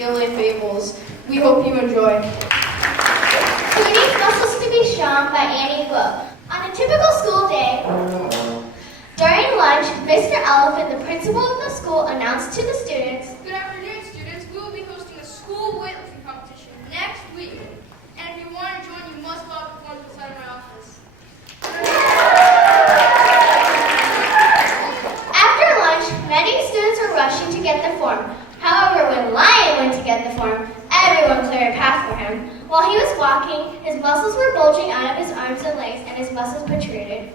daily fables. We hope you enjoy. Who needs muscles to be strong by Annie Glow. On a typical school day, during lunch, Mr. Elephant, the principal of the school, announced to the students, "Good afternoon, students. We will be hosting a school weightlifting competition next week. And if you want to join, you must fill out the forms beside my office." After lunch, many students were rushing to get the form. However, when Lion went to get the form, everyone cleared a path for him. While he was walking, his muscles were bulging out of his arms and legs, and his muscles protruded.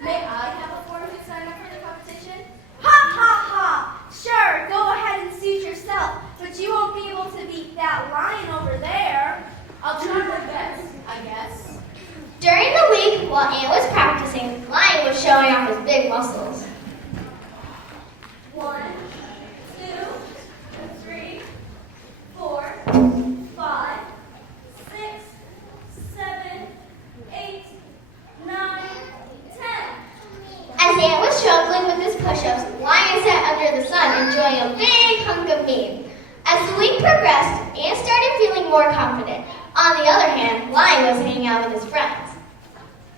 May I have a form to sign up for the competition? Ha ha ha! Sure, go ahead and suit yourself, but you won't be able to beat that lion over there. I'll try my best, I guess. During the week, while Ant was practicing, Lion was showing off his big muscles. 1, 2, 3, 4, 5, 6, 7, 8, 9, 10. As Ant was struggling with his push-ups, Lion sat under the sun enjoying a big hunk of meat. As the week progressed, Ant started feeling more confident. On the other hand, Lion was hanging out with his friends.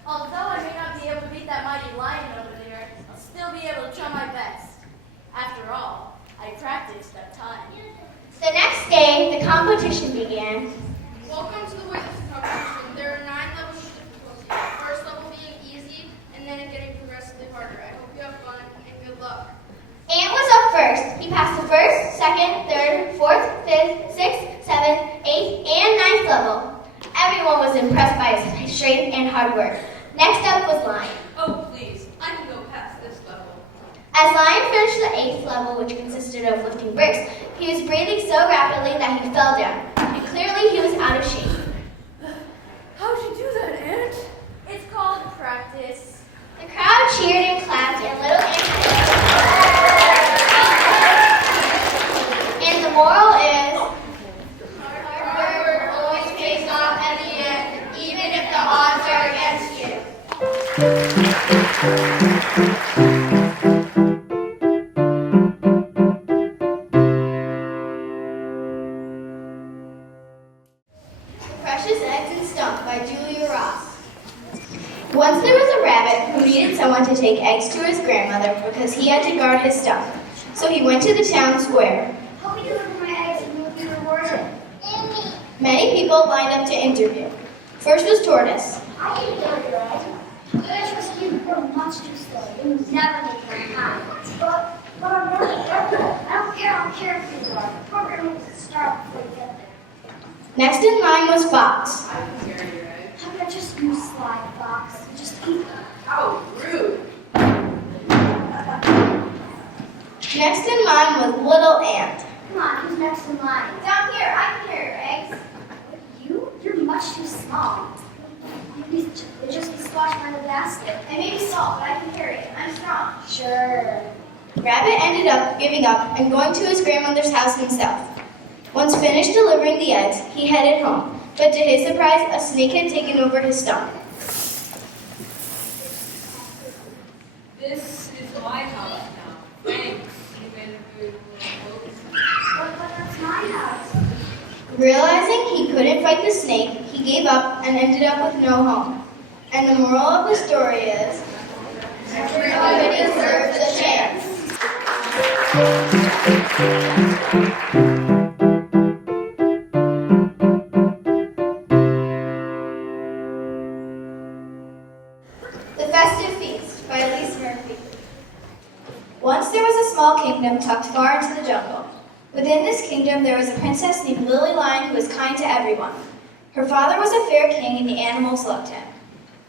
Although I may not be able to beat that mighty lion over there, I'll still be able to try my best. After all, I practiced that time. The next day, the competition began. Welcome to the weightlifting competition. There are 9 levels of difficulty. The first level being easy, and then it getting progressively harder. I hope you have fun and good luck. Ant was up first. He passed the first, second, third, fourth, fifth, sixth, seventh, eighth, and ninth level. Everyone was impressed by his strength and hard work. Next up was Lion. Oh, please, I can go past this level. As Lion finished the 8th level, which consisted of lifting bricks, he was breathing so rapidly that he fell down, and clearly he was out of shape. How'd you do that, Ant? It's called practice. The crowd cheered and clapped, and little Ant. And the moral is, hard work always pays off at the end, even if the odds are against you. Precious Eggs and Stump by Julia Ross. Once there was a rabbit who needed someone to take eggs to his grandmother because he had to guard his stump. So he went to the town square. Help me deliver my eggs and you'll be rewarded. Many people lined up to interview. First was Tortoise. I can deliver your eggs. But I trust you were much too slow. You will never make my time. But I'm not careful. I don't care if you are. The program needs to start before you get there. Next in line was Fox. I can carry your eggs. How about just you slide, Fox? Just eat them. How rude. Next in line was Little Ant. Come on, who's next in line? Down here, I can carry your eggs. You're much too small. Maybe just be squashed by the basket. I may be small, but I can carry it. I'm strong. Sure. Rabbit ended up giving up and going to his grandmother's house himself. Once finished delivering the eggs, he headed home. But to his surprise, a snake had taken over his stump. This is my house now. Thanks. You made a good one. But that's my house. Realizing he couldn't fight the snake, he gave up and ended up with no home. And the moral of the story is, everybody deserves a chance. The Festive Feast by Elise Murphy. Once there was a small kingdom tucked far into the jungle. Within this kingdom there was a princess named Lily Lion who was kind to everyone. Her father was a fair king and the animals loved him.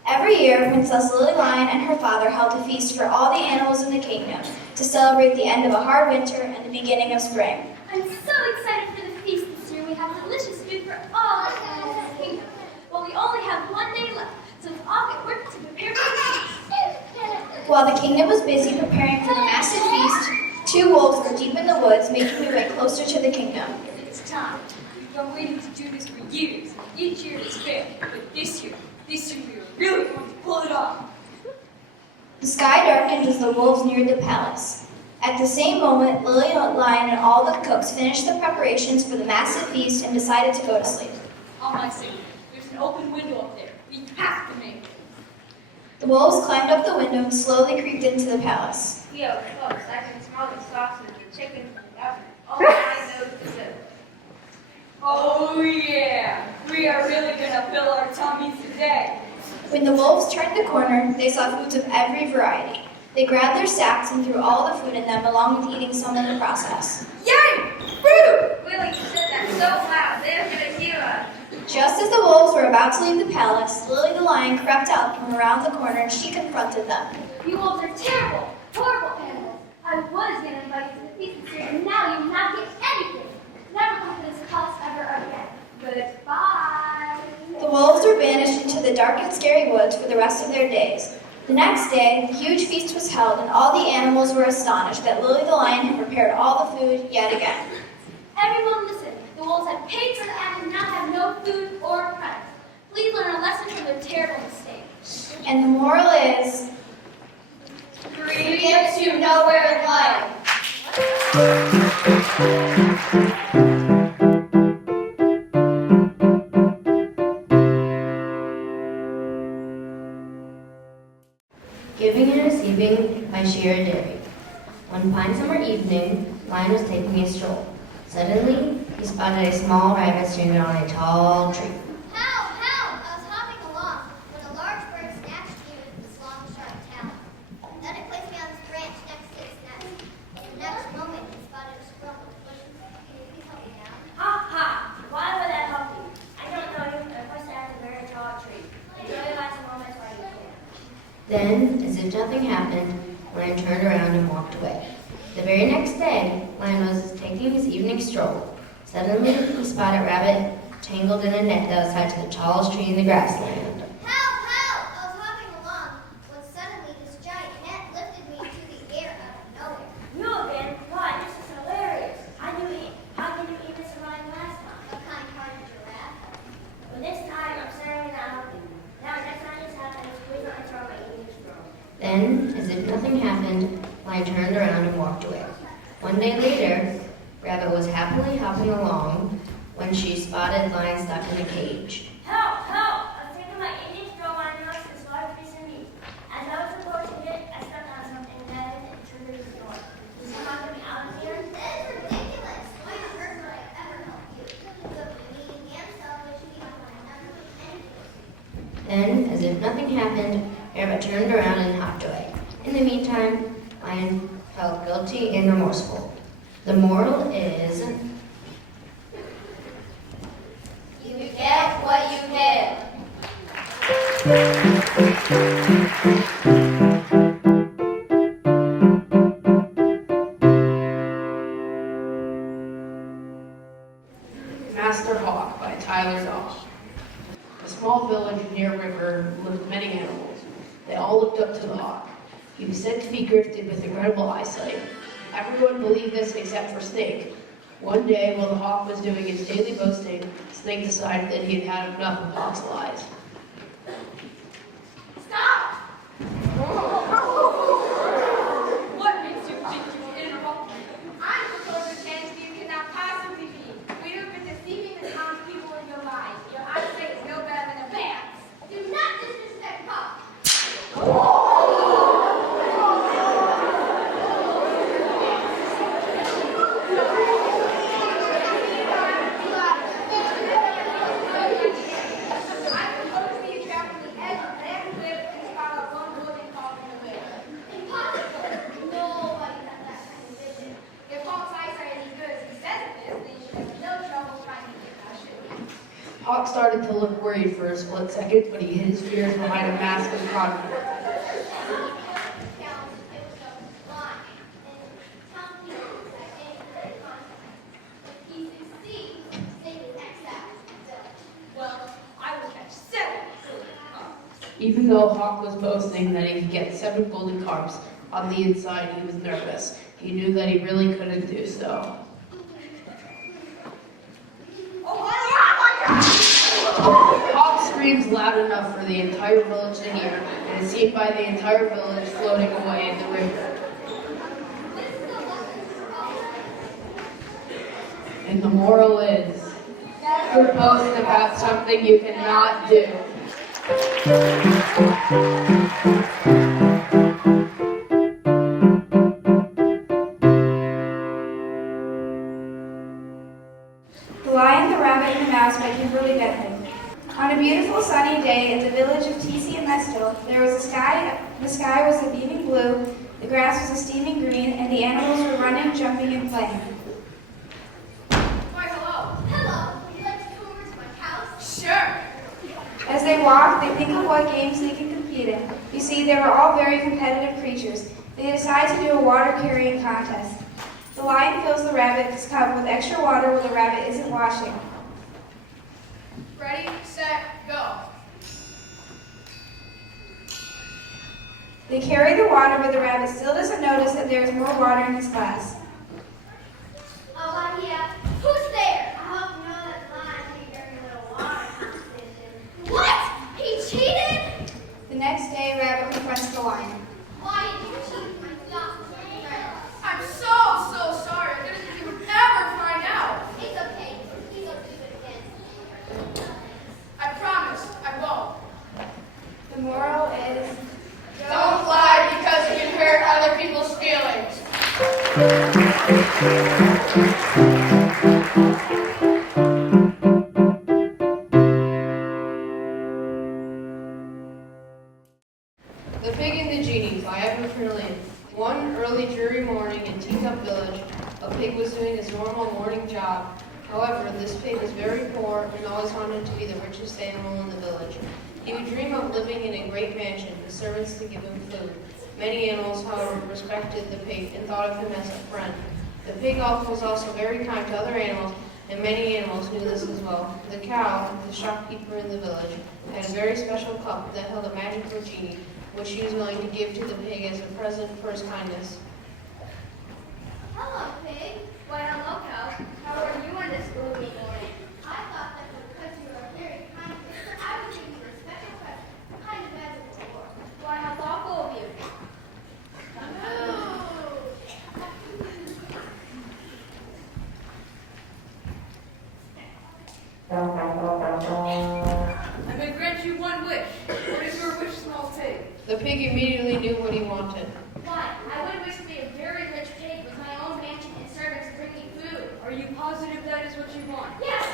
Every year, Princess Lily Lion and her father held a feast for all the animals in the kingdom to celebrate the end of a hard winter and the beginning of spring. I'm so excited for the feast this year. We have delicious food for all the animals in the kingdom. Well, we only have one day left, so let's all get work to prepare for the feast. While the kingdom was busy preparing for the massive feast, 2 wolves were deep in the woods making their way closer to the kingdom. It's time. We've been waiting to do this for years. Each year it's failed, but this year we are really going to pull it off. The sky darkened as the wolves neared the palace. At the same moment, Lily Lion and all the cooks finished the preparations for the massive feast and decided to go to sleep. On my safety. There's an open window up there. We have to make it. The wolves climbed up the window and slowly creeped into the palace. Yo, folks, I can smell the sausage, the chicken from the oven. All I know is it. Oh yeah, we are really gonna fill our tummies today. When the wolves turned the corner, they saw foods of every variety. They grabbed their sacks and threw all the food in them, along with eating some in the process. Yay! Food! Willie, you said that so loud, they're gonna hear us. Just as the wolves were about to leave the palace, Lily the lion crept out from around the corner and she confronted them. You wolves are terrible, horrible animals. I was going to invite you to the feast this year, and now you will not get anything. Never come to this palace ever again. Goodbye. The wolves were banished into the dark and scary woods for the rest of their days. The next day, the huge feast was held, and all the animals were astonished that Lily the lion had prepared all the food yet again. Everyone listen. The wolves have paid for the act and now have no food or friends. Please learn a lesson from their terrible mistake. And the moral is, greed gets you nowhere in life. Giving and Receiving by Shira Derry. One fine summer evening, Lion was taking a stroll. Suddenly, he spotted a small rabbit standing on a tall tree. Help! Help! I was hopping along when a large bird snatched me with its long, sharp talon. Then it placed me on this branch next to its nest. The next moment, it spotted a squirrel with bushes. Can you please help me down? Ha ha! Why would I help you? I don't know you, and first I have a very tall tree. Enjoy your last moments while you can. Then, as if nothing happened, Lion turned around and walked away. The very next day, Lion was taking his evening stroll. Suddenly, he spotted Rabbit tangled in a net that was tied to the tallest tree in the grassland. Help! Help! I was hopping along when suddenly this giant net lifted me into the air out of nowhere. You again? Why, this is hilarious. How did you even survive last time? A kind-hearted giraffe. But this time, I'm certainly not helping you. Now, next time this happens, please don't interrupt my evening stroll. Then, as if nothing happened, Lion turned around and walked away. One day later, Rabbit was happily hopping along when she spotted Lion stuck in a cage. Help! Help! I'm taking my evening stroll when I noticed this large piece of meat. As I was approaching it, I stepped on something that it triggered the door. Is someone get me out of here? That is ridiculous. Why on earth would I ever help you? So mean and selfish people when I never did anything. Then, as if nothing happened, Rabbit turned around and hopped away. In the meantime, Lion felt guilty and remorseful. The moral is, You get what you give. Master Hawk by Tyler Doss. A small village near a river lived many animals. They all looked up to the hawk. He was said to be gifted with incredible eyesight. Everyone believed this except for Snake. One day, while the hawk was doing his daily boasting, Snake decided that he had had enough of Hawk's lies. Stop! What makes you think you can interrupt me? I'm supposed to change you cannot possibly be. We have been deceiving the townspeople in your lies. Your eyesight is no better than a bat's. Do not disrespect Hawk. I'm supposed to be trapped on the edge of that cliff and spot out one golden calf in the river. Impossible. Nobody has that kind of vision. If Hawk's eyesight is as good as he says it is, then you should have no trouble finding it, now should you? Hawk started to look worried for a split second, but he hid his fears behind a mask of confidence. Well, I will catch 7 golden carps. Even though Hawk was boasting that he could get 7 golden carps, on the inside he was nervous. He knew that he really couldn't do so. Hawk screams loud enough for the entire village to hear, and is seen by the entire village floating away in the river. This is And the moral is, never boast about something you cannot do. The Lion, the Rabbit, and the Mouse by Kimberly Bentley. On a beautiful sunny day in the village of TCMS, there was the sky was a beaming blue, the grass was a steaming green, and the animals were running, jumping, and playing. Why, hello. Hello, would you like to come over to my house? Sure. As they walk, they think of what games they can compete in. You see, they were all very competitive creatures. They decide to do a water carrying contest. The lion fills the rabbit's cup with extra water when the rabbit isn't washing. Ready, set, go. They carry the water, but the rabbit still doesn't notice that there is more water in his glass. Oh, yeah. Who's there? I hope you know that the lion cheated during a little water competition. What? He cheated? The next day, Rabbit confronts the lion. Why did you cheat my stuff? I'm so sorry. I didn't think you would ever find out. It's okay. Please don't do it again. I promise I won't. The moral is, Don't lie because you can hurt other people's feelings. The Pig and the Genie by Edward Lane. One early dreary morning in Teacup Village, a pig was doing his normal morning job. However, this pig was very poor and always wanted to be the richest animal in the village. He would dream of living in a great mansion with servants to give him food. Many animals, however, respected the pig and thought of him as a friend. The pig was also very kind to other animals, and many animals knew this as well. The cow, the shopkeeper in the village, had a very special cup that held a magical genie, which she was willing to give to the pig as a present for his kindness. Hello, pig. Why, hello, cow. How are you on this gloomy morning? I thought that because you are very kind, I would give you a special present, kind of as a reward. Why, how thoughtful of you. I may grant you one wish. What is your wish, small pig? The pig immediately knew what he wanted. Why, I would wish to be a very rich pig with my own mansion and servants bring me food. Are you positive that is what you want? Yes!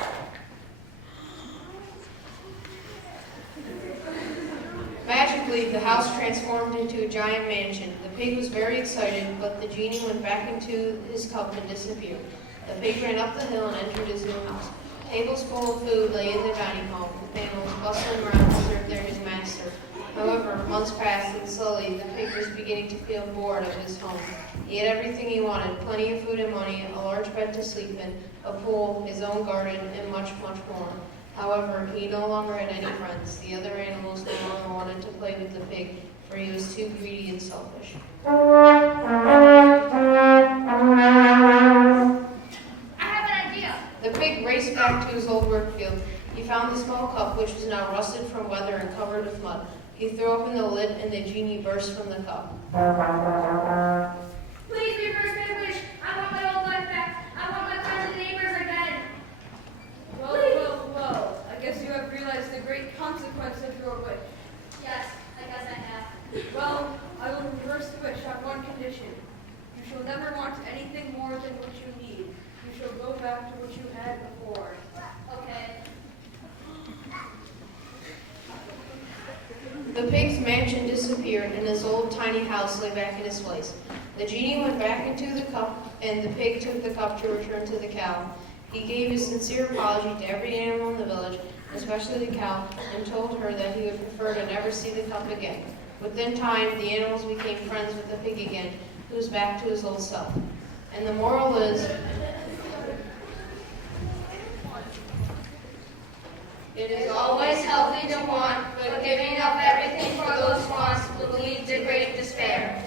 Magically, the house transformed into a giant mansion. The pig was very excited, but the genie went back into his cup and disappeared. The pig ran up the hill and entered his new house. Tables full of food lay in the dining hall, with animals bustling around to serve their new master. However, months passed, and slowly the pig was beginning to feel bored of his home. He had everything he wanted, plenty of food and money, a large bed to sleep in, a pool, his own garden, and much, much more. However, he no longer had any friends. The other animals no longer wanted to play with the pig, for he was too greedy and selfish. I have an idea. The pig raced back to his old work field. He found the small cup, which was now rusted from weather and covered with mud. He threw open the lid, and the genie burst from the cup. Please reverse my wish. I want my old life back. I want my friends and neighbors again. Well. I guess you have realized the great consequence of your wish. Yes, I guess I have. Well, I will reverse the wish on one condition. You shall never want anything more than what you need. You shall go back to what you had before. Okay. The pig's mansion disappeared, and his old tiny house lay back in its place. The genie went back into the cup, and the pig took the cup to return to the cow. He gave his sincere apology to every animal in the village, especially the cow, and told her that he would prefer to never see the cup again. Within time, the animals became friends with the pig again, who was back to his old self. And the moral is, it is always healthy to want, but giving up everything for those wants will lead to great despair.